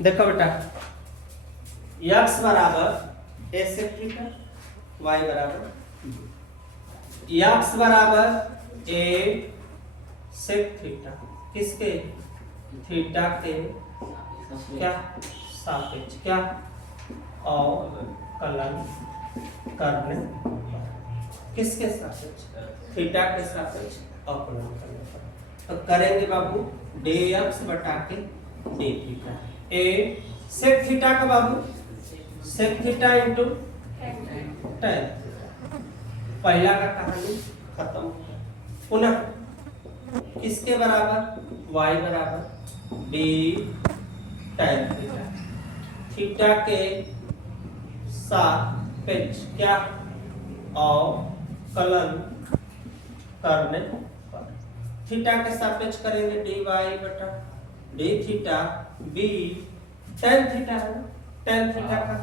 देखो बेटा, x बराबर a sec थीटा, y बराबर x बराबर a sec थीटा, किसके? थीटा के क्या सापेक्ष, क्या अवकलन करने पर। किसके सापेक्ष? थीटा के सापेक्ष अवकलन करने पर। तो करेंगे बाबू dx बटा के d theta. a sec theta का बाबू sec theta into tan theta. पहला का कहानी खत्म हो गया। पुनः किसके बराबर? y बराबर d tan थीटा, थीटा के सापेक्ष क्या अवकलन करने पर। थीटा के सापेक्ष करेंगे dy बटा d theta b tan theta है ना, tan थीटा का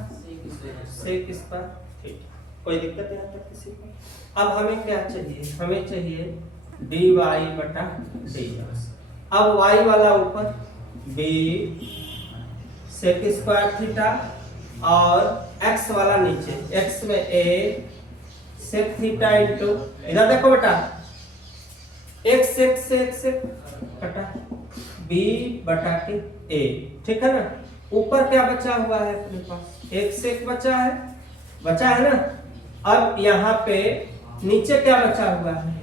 sec स्क्वायर थीटा। कोई दिक्कत यहाँ तक किसी को? अब हमें क्या चाहिए? हमें चाहिए dy बटा dx। अब y वाला ऊपर b sec स्क्वायर थीटा और x वाला नीचे, x में a sec थीटा इंटू, इधर देखो बेटा, x sec से x sec कटा b बटा के a, ठीक है ना। ऊपर क्या बचा हुआ है अपने पास? x sec बचा है ना। अब यहाँ पे नीचे क्या बचा हुआ है?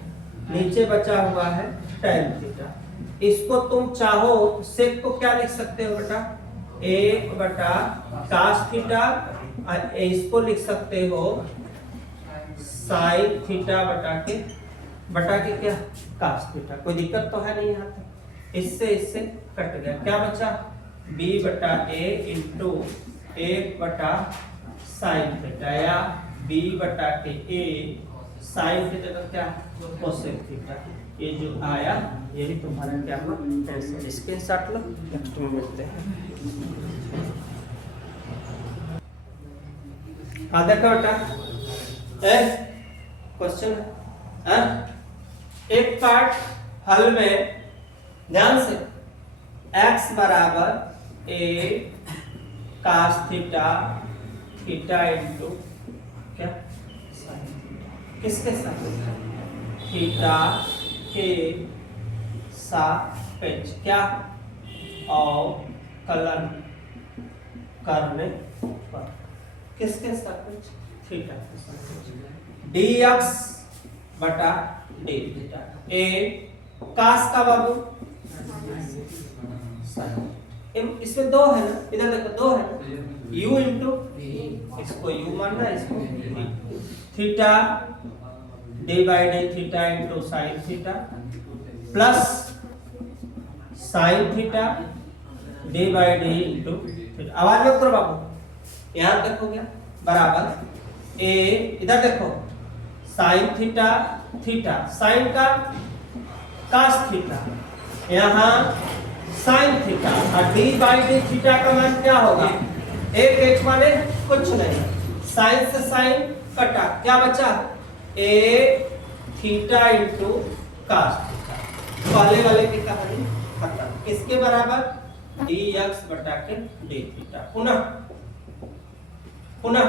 नीचे बचा हुआ है tan थीटा। इसको तुम चाहो sec को क्या लिख सकते हो बेटा? 1 बटा cos थीटा, इसको लिख सकते हो sin थीटा बटा के क्या? cos theta. कोई दिक्कत तो है नहीं यहाँ तक? इससे कट गया, क्या बचा? b बटा a इंटू 1 बटा sin थीटा, या b बटा के a sin थीटा का क्या? cosec theta. ये जो आया ये भी तुम्हारा क्या हुआ? स्क्रीनशॉट लो, नेक्स्ट में मिलते हैं। हाँ देखो बेटा, क्वेश्चन है, एक पार्ट हल में ध्यान से, x बराबर a cos theta theta into क्या? किसके साथ? थीटा के सापेक्ष क्या अवकलन करने पर। किसके सापेक्ष? थीटा के सापेक्ष। dx बटा d थीटा। a cos का बाबू इसमें दो है ना, इधर देखो दो है ना, u इंटू, इसको u मानना है, इसको theta D by D theta into sine theta plus sine theta D by D into theta. आवाज मत करो बाबू, यहां तक हो गया, बराबर ए, इधर देखो साइन थीटा थीटा, साइन का cos थीटा, यहाँ साइन थीटा, और डी बाई डी थीटा का मान क्या होगा? एक माने कुछ नहीं, साइन से साइन कटा, क्या बचा? ए थीटा इंटू cos थीटा। पहले वाले की कहानी खत्म। किसके बराबर? dx बटा के d थीटा। पुनः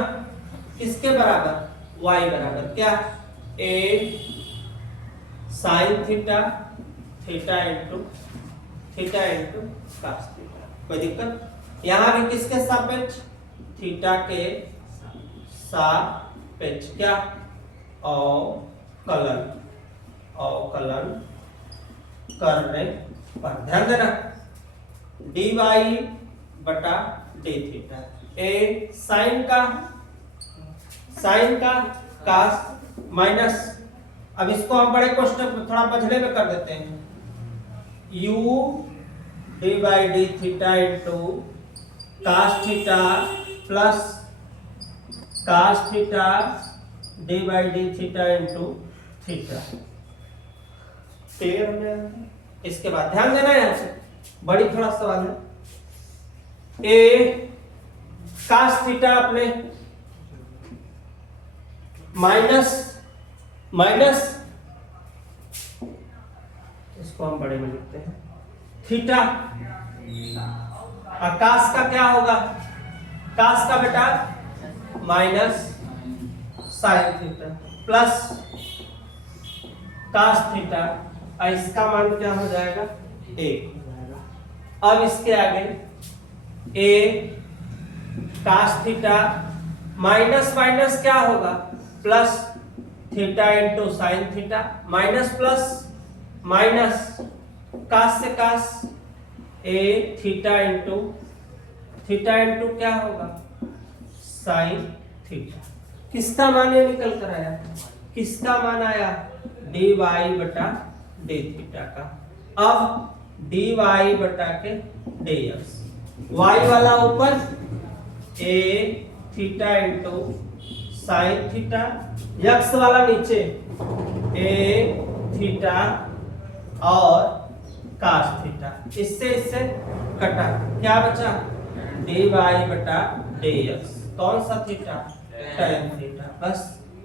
किसके बराबर? y बराबर क्या? a sine theta theta into cos theta. कोई दिक्कत? यहां भी किसके सापेक्ष? थीटा के सापेक्ष क्या? अवकलन करने पर। ध्यान देना, dy बटा d थीटा, ए साइन का cos माइनस, अब इसको हम बड़े क्वेश्चन थोड़ा बझले में कर देते हैं, u D by D theta into cos theta plus cos theta D by D theta into theta. Clear हो गया? इसके बाद ध्यान देना है, यहां से बड़ी थोड़ा सवाल है। ए cos थीटा अपने माइनस माइनस, इसको हम बड़े में लिखते हैं, थीटा। आकाश का क्या होगा, काश का बेटा माइनस साइन थीटा प्लस काश थीटा, और इसका मान क्या हो जाएगा, 1 हो जाएगा। अब इसके आगे ए काश थीटा माइनस माइनस क्या होगा, plus theta into sine theta, minus plus minus, काश से काश, ए थीटा इंटू क्या होगा, साइन थीटा। किसका मान ये निकल कर आया, किसका मान आया, डी वाई बटा डी थीटा का। अब डी वाई बटा के डी एक्स, वाई वाला ऊपर, a theta into sine theta, X वाला नीचे, ए थीटा और काश थीटा। इससे कटा, क्या बचा, डी वाई बटा डी एक्स, कौन सा थीटा, tan थीटा। बस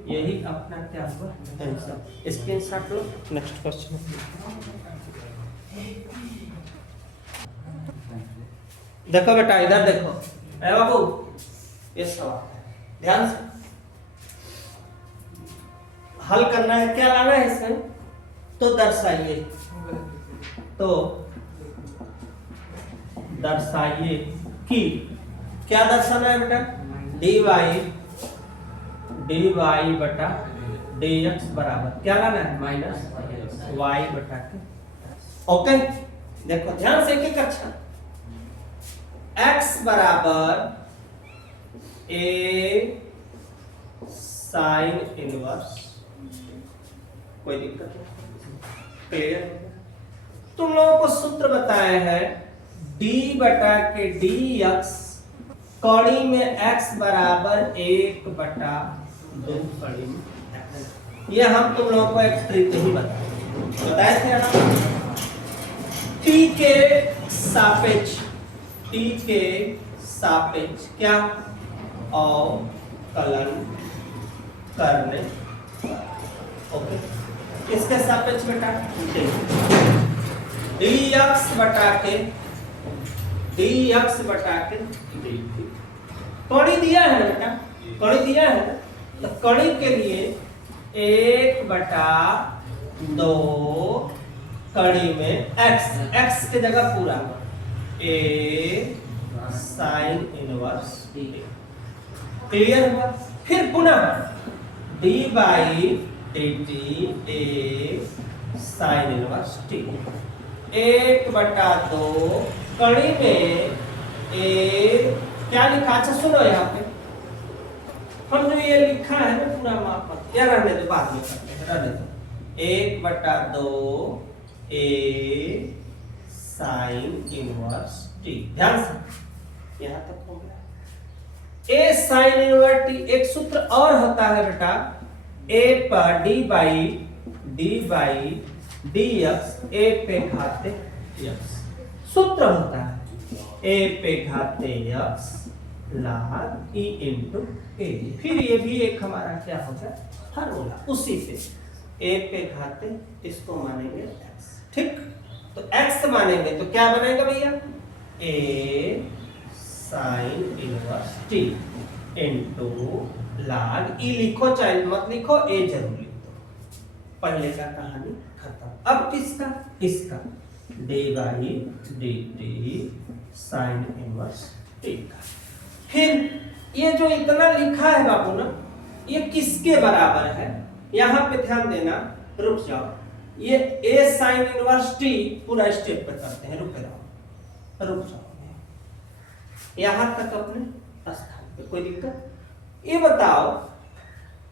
यही अपना क्या हुआ आंसर। स्क्रीनशॉट लो, नेक्स्ट क्वेश्चन। देखो बेटा इधर देखो, ए बाबू ये सवाल ध्यान से हल करना है, क्या लाना है इसमें, तो दर्शाइए, तो दर्शाइए कि, क्या दर्शाना है बेटा, डी वाई बटा डी एक्स बराबर क्या लाना है, माइनस वाई बटा के। ओके देखो ध्यान से, एक अच्छा, एक्स बराबर ए साइन इनवर्स, कोई दिक्कत नहीं, क्लियर। तुम लोगों को सूत्र बताया है d बटा के डी एक्स, कड़ी में x बराबर 1 बटा 2 कड़ी में x। ये हम तुम लोगों को एक ट्रिक ही बताए थे ना, t के सापेक्ष क्या अवकलन करने, ओके, किसके सापेक्ष बेटा, dx बटा के dt। कड़ी दिया है बेटा, कड़ी दिया है, तो कड़ी के लिए 1 बटा 2 कड़ी में x की जगह पूरा a sine inverse D, clear हुआ। फिर पुनः d by dt a sign inverse T, 1 बटा 2 कड़ी में ए, क्या लिखा, अच्छा सुनो यहाँ पे, हम जो ये लिखा है ना पूरा माप मत, या रहने दो, बाद में करते हैं, रहने दो। 1 बटा 2 ए साइन इनवर्स टी, ध्यान से यहाँ तक हो गया। ए साइन इनवर्स टी, एक सूत्र और होता है बेटा, ए पर डी बाई डी एक्स, ए पे घाते एक्स, सूत्र होता है ए पे घाते एक्स log e इंटू ए। फिर ये भी एक हमारा क्या होगा, फार्मूला, उसी से ए पे घाते, इसको मानेंगे x, ठीक। तो x मानेंगे तो क्या बनेगा भैया, a sine inverse t into log e, लिखो चाहे मत लिखो, ए जरूर लिख दो, पहले का कहानी खत्म। अब किसका, इसका D by D T sign inverse T का। फिर ये जो इतना लिखा है बाबू ना, ये किसके बराबर है, यहाँ पे ध्यान देना, रुक जाओ, ये a साइन इनवर्स टी पूरा स्टेप पे करते हैं, रुक जाओ यहाँ तक अपने स्थान पे, कोई दिक्कत। ये बताओ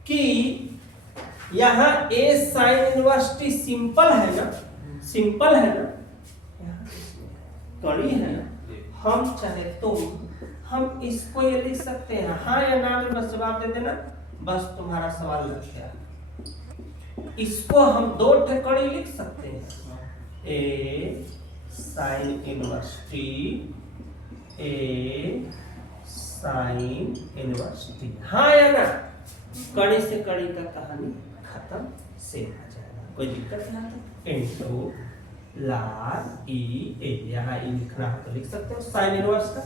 कि यहाँ a sign inverse T simple है ना, कड़ी है ना, हम चाहे तो हम इसको ये लिख सकते हैं, हाँ या ना में बस जवाब दे देना, बस तुम्हारा सवाल लग गया। इसको हम 2 कड़ी लिख सकते हैं, ए साइन इनवर्स टी, ए साइन इनवर्स टी, हाँ या ना, कड़ी से कड़ी का कहानी खत्म, सेम आ जाएगा, कोई दिक्कत नहीं आता। इनटू log ई ए, यहाँ ई लिखना है तो लिख सकते हो साइन इनवर्स का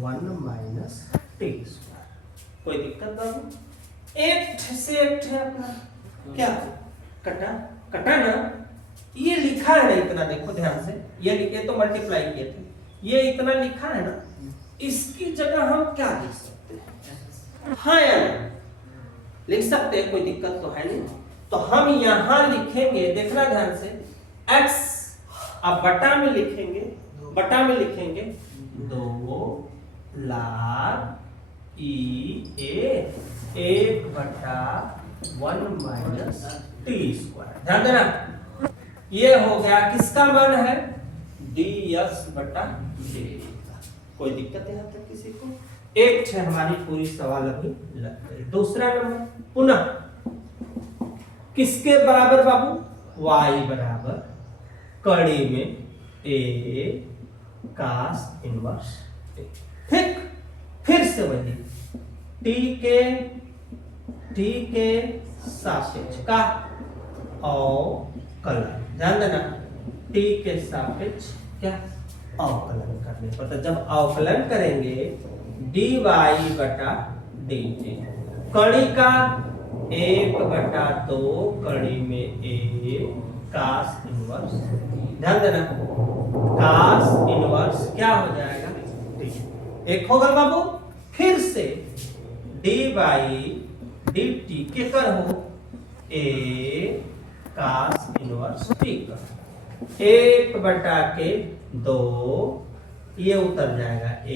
1/1 माइनस टी स्क्वायर, कोई दिक्कत नहीं। एक से एक है अपना क्या कटा कटा ना, ये लिखा है ना इतना, देखो ध्यान से, ये लिखे तो मल्टीप्लाई किए थे, ये इतना लिखा है ना, इसकी जगह हम क्या लिख सकते हैं, हाँ या ना लिख सकते हैं, कोई दिक्कत तो है नहीं। तो हम यहां लिखेंगे, देखना ध्यान से, x अब बटा में लिखेंगे, बटा में लिखेंगे 2 log ई ए 1/1 माइनस टी स्क्वायर, ध्यान देना ये हो गया, किसका मान है dx बटा dt, कोई दिक्कत है यहाँ तक किसी को। एक है हमारी पूरी सवाल अभी लग गई। दूसरा नंबर पुनः किसके बराबर बाबू, y बराबर कड़ी में a cos इनवर्स, ठीक, फिर से वही t के सापेक्ष का अवकलन, ध्यान देना t के सापेक्ष क्या अवकलन करने पर, तो जब अवकलन करेंगे dy बटा dt, कड़ी का 1/2 कड़ी में a cos इनवर्स, ध्यान देना cos इनवर्स क्या हो जाएगा t, एक होगा बाबू, फिर से dy dt के कर हो a cos इनवर्स t का 1/2 ये उतर जाएगा a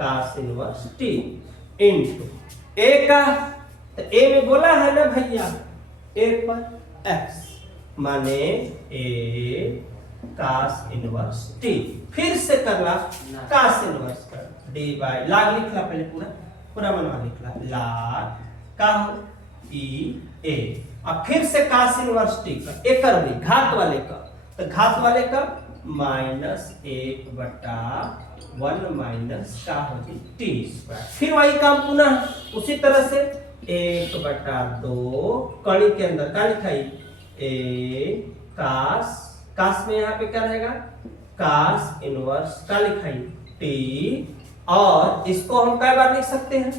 cos inverse t into a का, तो a में बोला है ना भैया a पर x माने a cos इनवर्स t, फिर से करला cos इनवर्स कर dy, log लिखला पहले पूरा पूरा मनवा लिखला log का ई ए, अब फिर से cos इनवर्स t का एक कर भी घात वाले का, तो घात वाले का -1/1 माइनस का होगी टी स्क्वायर, फिर वही काम पुनः उसी तरह से 1/2 कड़ी के अंदर का लिखाई a cos में यहाँ पे क्या रहेगा cos इनवर्स का लिखाई t, और इसको हम कई बार लिख सकते हैं,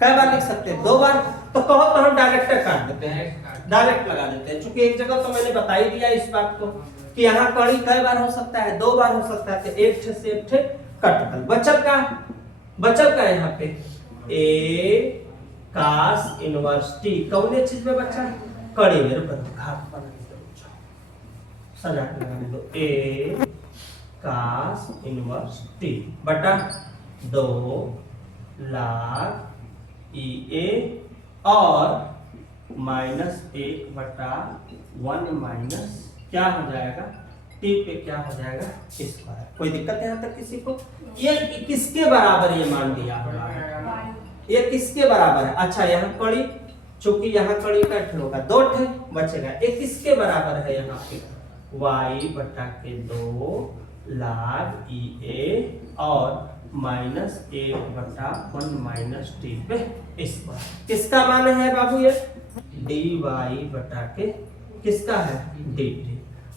कई बार लिख सकते हैं, 2 बार, तो कहो तो हम डायरेक्ट काट देते हैं, डायरेक्ट लगा देते हैं, चूंकि एक जगह तो मैंने बता ही दिया इस बात को कि यहाँ कड़ी कई बार हो सकता है, 2 बार हो सकता है, तो एक से एक कट कर बचल का यहाँ पे a cos इनवर्स t, कौन चीज में बचा कड़ी में, घात पर सजा के लगा दो a cos इनवर्स t बटा 2 log ई ए और -1/1 माइनस क्या हो जाएगा t पे क्या हो जाएगा स्क्वायर, कोई दिक्कत है यहाँ तक किसी को। ये किसके बराबर ये मान दिया, ये किसके बराबर है, अच्छा यहाँ कड़ी, चूंकि यहाँ कड़ी का होगा 2 ठे बचेगा, ये किसके बराबर है यहाँ पे y बटा के 2 log ई ए और -1/1 माइनस टी पे स्क्वायर, किसका मान है बाबू ये dy बटा के किसका है dt।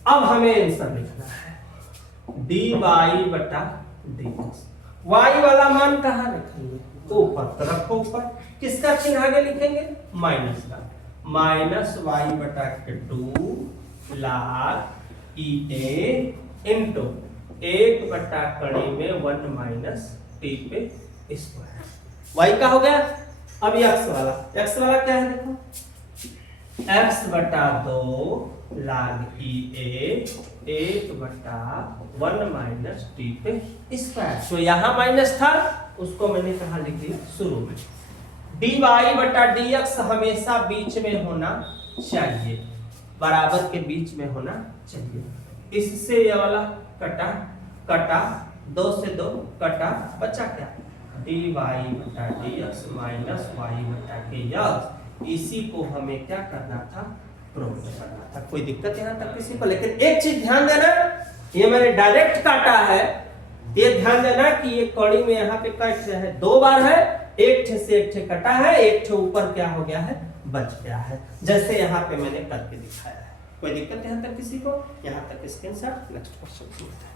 अब हमें आंसर लिखना है dy बटा dt, y वाला मान कहाँ लिखेंगे ऊपर तरफ को, ऊपर किसका चिन्ह आगे लिखेंगे माइनस का, -y बटा के 2 log ई ए इंटू 1 कड़ी में 1 माइनस टी पे स्क्वायर, y का हो गया। अब x वाला क्या है देखो x बटा 2 log ई ए 1/1 माइनस टी पे स्क्वायर, तो यहाँ माइनस था उसको मैंने कहा लिख दिया शुरू में। dy बटा dx हमेशा बीच में होना चाहिए, बराबर के बीच में होना चाहिए, इससे ये वाला कटा 2 से 2 कटा, बचा क्या dy बटा dx माइनस y बटा के x, इसी को हमें क्या करना था प्रूव करना था, कोई दिक्कत यहाँ तक किसी को। लेकिन एक चीज ध्यान देना, ये मैंने डायरेक्ट काटा है, ये ध्यान देना कि ये कड़ी में यहाँ पे कट है 2 बार है एक ठे से एक ठे कटा है, एक ठे ऊपर क्या हो गया है, बच गया है, जैसे यहाँ पे मैंने करके दिखाया है। कोई दिक्कत यहाँ तक किसी को? यहाँ तक स्क्रीनशॉट। Next question.